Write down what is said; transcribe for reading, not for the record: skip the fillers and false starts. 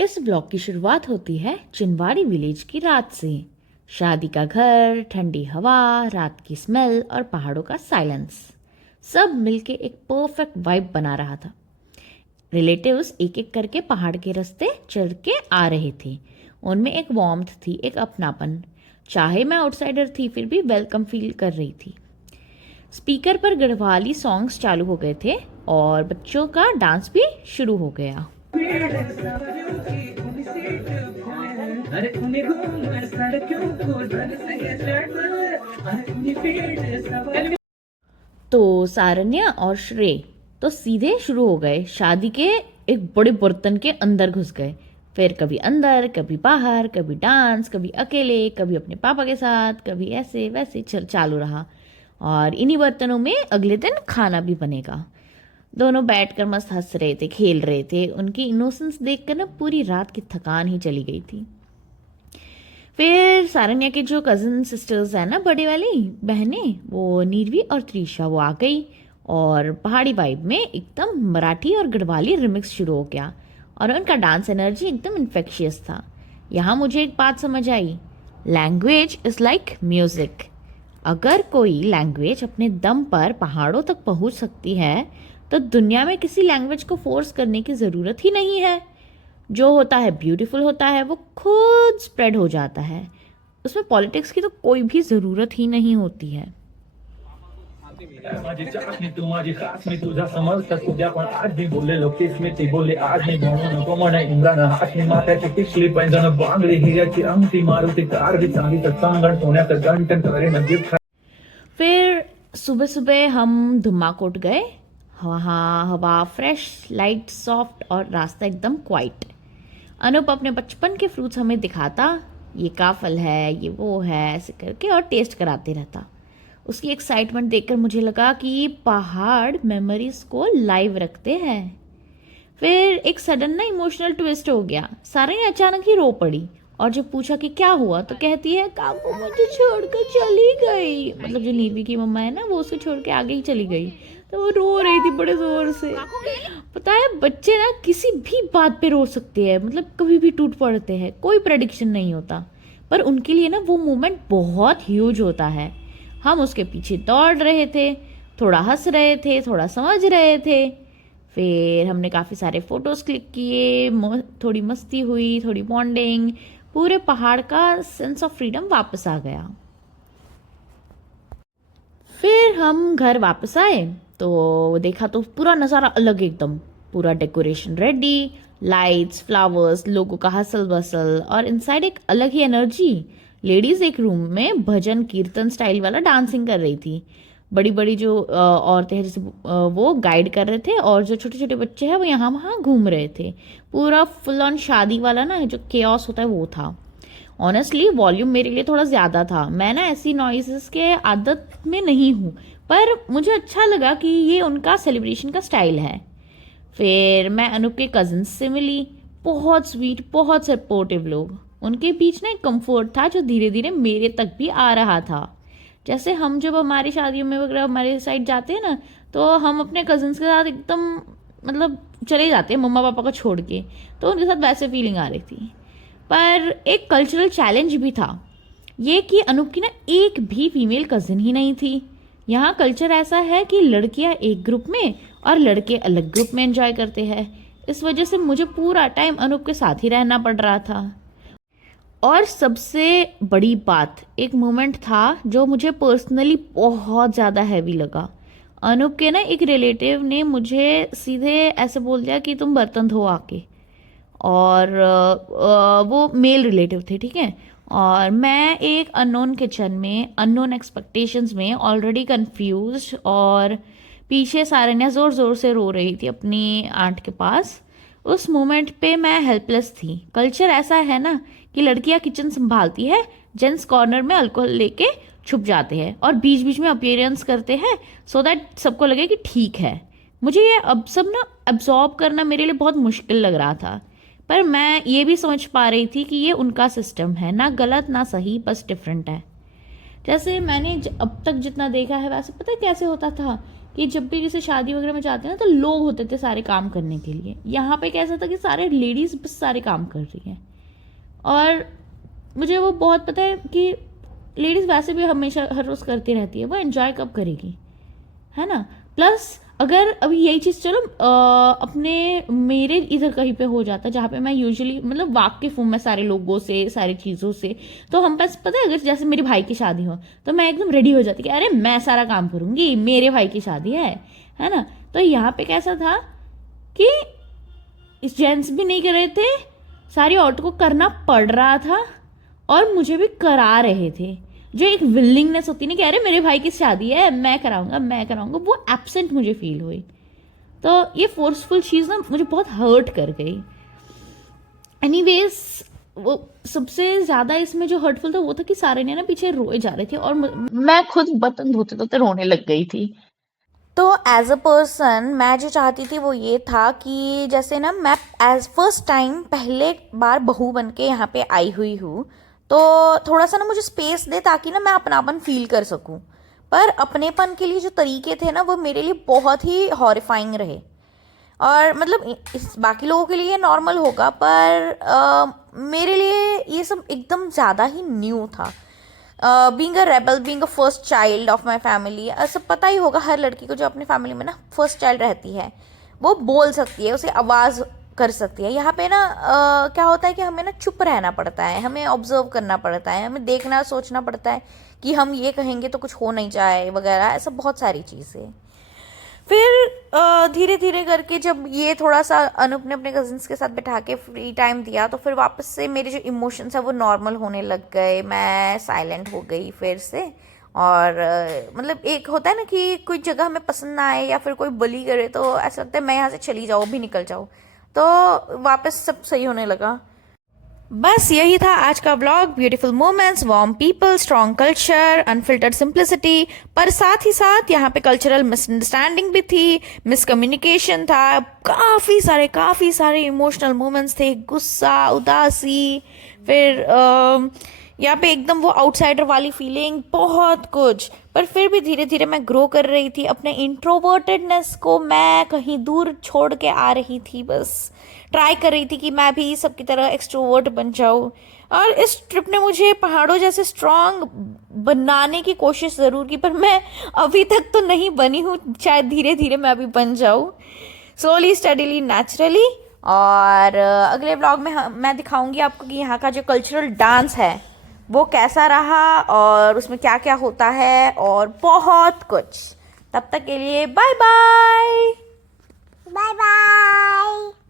इस ब्लॉग की शुरुआत होती है चिनवाड़ी विलेज की रात से। शादी का घर, ठंडी हवा, रात की स्मेल और पहाड़ों का साइलेंस, सब मिलके एक परफेक्ट वाइब बना रहा था। रिलेटिव्स एक एक करके पहाड़ के रास्ते चढ़ के आ रहे थे। उनमें एक वार्मथ थी, एक अपनापन। चाहे मैं आउटसाइडर थी, फिर भी वेलकम फील कर रही थी। स्पीकर पर गढ़वाली सॉन्ग्स चालू हो गए थे और बच्चों का डांस भी शुरू हो गया। तो सारन्या और श्रेय तो सीधे शुरू हो गए, शादी के एक बड़े बर्तन के अंदर घुस गए। फिर कभी अंदर, कभी बाहर, कभी डांस, कभी अकेले, कभी अपने पापा के साथ, कभी ऐसे वैसे चालू रहा। और इन्हीं बर्तनों में अगले दिन खाना भी बनेगा। दोनों बैठकर मस्त हंस रहे थे, खेल रहे थे। उनकी इनोसेंस देखकर ना पूरी रात की थकान ही चली गई थी। फिर सारन्या के जो कज़न सिस्टर्स हैं ना, बड़े वाली बहनें, वो नीरवी और त्रिशा, वो आ गई। और पहाड़ी वाइब में एकदम मराठी और गढ़वाली रिमिक्स शुरू हो गया और उनका डांस एनर्जी एकदम इन्फेक्शियस था। यहाँ मुझे एक बात समझ आई, लैंग्वेज इज़ लाइक म्यूज़िक। अगर कोई लैंग्वेज अपने दम पर पहाड़ों तक पहुँच सकती है, तो दुनिया में किसी लैंग्वेज को फोर्स करने की ज़रूरत ही नहीं है। जो होता है ब्यूटीफुल होता है, वो खुद स्प्रेड हो जाता है। उसमें पॉलिटिक्स की तो कोई भी ज़रूरत ही नहीं होती है। माझी चाचणी तू माझी चाचणी तुझा समर्थक उद्या पण आज मी बोलले लोकेश मी ती बोलले आज मी म्हणू नको म्हणे इम्रान हाशमी माथ्याची टिकली पैंजण बांगडी हिऱ्याची अंगठी मारुती कार भी चांदीचं सांगण सोन्याचं गंटन करेन गिफ्ट। फिर सुबह सुबह हम धुमाकोट गए। वहाँ हवा फ्रेश, लाइट सॉफ्ट और रास्ता एकदम क्वाइट। अनूप अपने बचपन के फ्रूट्स हमें दिखाता, ये का फल है, ये वो है, ऐसे करके, और टेस्ट कराते रहता। उसकी एक्साइटमेंट देखकर मुझे लगा कि पहाड़ मेमोरीज को लाइव रखते हैं। फिर एक सडन ना इमोशनल ट्विस्ट हो गया। सारे ने अचानक ही रो पड़ी और जब पूछा कि क्या हुआ, तो कहती है काकू मुझे छोड़कर चली गई। मतलब जो नीरवी की मम्मा है ना, वो उसे छोड़ के आगे ही चली गई। तो वो रो रही थी बड़े जोर से। पता है, बच्चे ना किसी भी बात पे रो सकते हैं, मतलब कभी भी टूट पड़ते हैं, कोई प्रेडिक्शन नहीं होता। पर उनके लिए ना वो मोमेंट बहुत ह्यूज होता है। हम उसके पीछे दौड़ रहे थे, थोड़ा हंस रहे थे, थोड़ा समझ रहे थे। फिर हमने काफ़ी सारे फ़ोटोज़ क्लिक किए, थोड़ी मस्ती हुई, थोड़ी बॉन्डिंग। पूरे पहाड़ का सेंस ऑफ फ्रीडम वापस आ गया। फिर हम घर वापस आए तो देखा तो पूरा नज़ारा अलग एकदम। पूरा डेकोरेशन रेडी, लाइट्स, फ्लावर्स, लोगों का हसल बसल, और इनसाइड एक अलग ही एनर्जी। लेडीज एक रूम में भजन कीर्तन स्टाइल वाला डांसिंग कर रही थी। बड़ी बड़ी जो औरतें हैं, जैसे वो गाइड कर रहे थे, और जो छोटे छोटे बच्चे हैं वो यहाँ वहाँ घूम रहे थे। पूरा फुल ऑन शादी वाला ना जो केओस होता है वो था। ऑनेस्टली वॉल्यूम मेरे लिए थोड़ा ज़्यादा था। मैं ना ऐसी नॉइसेस के आदत में नहीं हूँ, पर मुझे अच्छा लगा कि ये उनका सेलिब्रेशन का स्टाइल है। फिर मैं अनूप के कज़न्स से मिली। बहुत स्वीट, बहुत सपोर्टिव लोग। उनके बीच ना एक कंफर्ट था जो धीरे धीरे मेरे तक भी आ रहा था। जैसे हम जब हमारी शादियों में वगैरह हमारे साइड जाते हैं ना, तो हम अपने कज़न्स के साथ एकदम, मतलब चले जाते हैं मम्मा पापा को छोड़ के। तो उनके साथ वैसे फीलिंग आ रही थी। पर एक कल्चरल चैलेंज भी था, ये कि अनूप की ना एक भी फीमेल कज़न ही नहीं थी। यहाँ कल्चर ऐसा है कि लड़कियाँ एक ग्रुप में और लड़के अलग ग्रुप में एंजॉय करते हैं। इस वजह से मुझे पूरा टाइम अनूप के साथ ही रहना पड़ रहा था। और सबसे बड़ी बात, एक मोमेंट था जो मुझे पर्सनली बहुत ज़्यादा हैवी लगा। अनूप के ना एक रिलेटिव ने मुझे सीधे ऐसे बोल दिया कि तुम बर्तन धो आके। और वो मेल रिलेटिव थे, ठीक है। और मैं एक अननोन किचन में, अननोन एक्सपेक्टेशंस में ऑलरेडी कंफ्यूज, और पीछे सारन्या ज़ोर ज़ोर से रो रही थी अपनी आंट के पास। उस मोमेंट पे मैं हेल्पलेस थी। कल्चर ऐसा है ना कि लड़कियां किचन संभालती है, जेंट्स कॉर्नर में अल्कोहल लेके छुप जाते हैं और बीच बीच में अपीयरेंस करते हैं, सो दैट सबको लगे कि ठीक है। मुझे ये अब सब ना अब्जॉर्ब करना मेरे लिए बहुत मुश्किल लग रहा था। पर मैं ये भी समझ पा रही थी कि ये उनका सिस्टम है, ना गलत ना सही, बस डिफरेंट है। जैसे मैंने अब तक जितना देखा है, वैसे पता है कैसे होता था कि जब भी जैसे शादी वगैरह में जाते हैं ना तो लोग होते थे सारे काम करने के लिए। यहाँ पे कैसा था कि सारे लेडीज बस सारे काम कर रही हैं। और मुझे वो बहुत पता है कि लेडीज वैसे भी हमेशा हर रोज करती रहती है, वो एंजॉय कब करेगी, है ना। प्लस अगर अभी यही चीज़ चलो अपने मेरे इधर कहीं पे हो जाता जहाँ पे मैं यूजुअली मतलब वाकिफ हूँ मैं सारे लोगों से सारी चीज़ों से, तो हम पास पता है अगर जैसे मेरे भाई की शादी हो तो मैं एकदम रेडी हो जाती कि अरे मैं सारा काम करूँगी, मेरे भाई की शादी है ना। तो यहाँ पे कैसा था कि इस जेंट्स भी नहीं कर रहे थे, सारी औरतों को करना पड़ रहा था और मुझे भी करा रहे थे। जो एक विलिंगनेस होती है ना कि अरे मेरे भाई की शादी है मैं कराऊंगा, वो एब्सेंट मुझे फील हुई। तो ये फोर्सफुल चीज़ ना मुझे बहुत हर्ट कर गई। एनीवेज वो सबसे ज़्यादा इसमें जो हर्टफुल था वो था कि सारे ने ना पीछे रोए जा रहे थे और मैं खुद बर्तन धोते धोते रोने लग गई थी। तो एज अ पर्सन मैं जो चाहती थी वो ये था कि जैसे ना मैं एज फर्स्ट टाइम पहले बार बहू बन के यहाँ पे आई हुई हूँ, तो थोड़ा सा ना मुझे स्पेस दे ताकि ना मैं अपनापन फील कर सकूँ। पर अपनेपन के लिए जो तरीके थे ना वो मेरे लिए बहुत ही हॉरिफाइंग रहे। और मतलब इस बाकी लोगों के लिए ये नॉर्मल होगा पर मेरे लिए ये सब एकदम ज़्यादा ही न्यू था। Being a rebel, being a first child of my family, ऐसा पता ही होगा हर लड़की को जो अपनी फैमिली में ना फर्स्ट चाइल्ड रहती है वो बोल सकती है, उसे आवाज़ कर सकती है। यहाँ पे ना क्या होता है कि हमें ना चुप रहना पड़ता है, हमें ऑब्जर्व करना पड़ता है, हमें देखना सोचना पड़ता है कि हम ये कहेंगे तो कुछ हो नहीं जाए वगैरह, ऐसा बहुत सारी चीज़ें। फिर धीरे धीरे करके जब ये थोड़ा सा अनूप ने अपने कजिन्स के साथ बैठा के फ्री टाइम दिया तो फिर वापस से मेरे जो इमोशंस है वो नॉर्मल होने लग गए, मैं साइलेंट हो गई फिर से। और मतलब एक होता है ना कि कोई जगह हमें पसंद ना आए या फिर कोई बुली करे तो ऐसा लगता है मैं यहाँ से चली जाऊँ, भी निकल जाऊँ, तो वापस सब सही होने लगा। बस यही था आज का vlog. Beautiful moments, warm people, strong culture, unfiltered simplicity, पर साथ ही साथ यहाँ पे कल्चरल मिसअंडरस्टैंडिंग भी थी, मिसकम्युनिकेशन था, काफ़ी सारे इमोशनल मोमेंट्स थे, गुस्सा, उदासी, फिर यहाँ पे एकदम वो आउटसाइडर वाली फीलिंग, बहुत कुछ। पर फिर भी धीरे धीरे मैं ग्रो कर रही थी, अपने इंट्रोवर्टेडनेस को मैं कहीं दूर छोड़ के आ रही थी, बस ट्राई कर रही थी कि मैं भी सबकी तरह एक्सट्रोवर्ट बन जाऊँ। और इस ट्रिप ने मुझे पहाड़ों जैसे स्ट्रांग बनाने की कोशिश ज़रूर की, पर मैं अभी तक तो नहीं बनी हूँ, शायद धीरे धीरे मैं अभी बन जाऊँ, स्लोली स्टडीली नेचुरली। और अगले ब्लॉग में मैं दिखाऊंगी आपको कि यहाँ का जो कल्चरल डांस है वो कैसा रहा और उसमें क्या क्या होता है और बहुत कुछ। तब तक के लिए बाय बाय। Bye bye.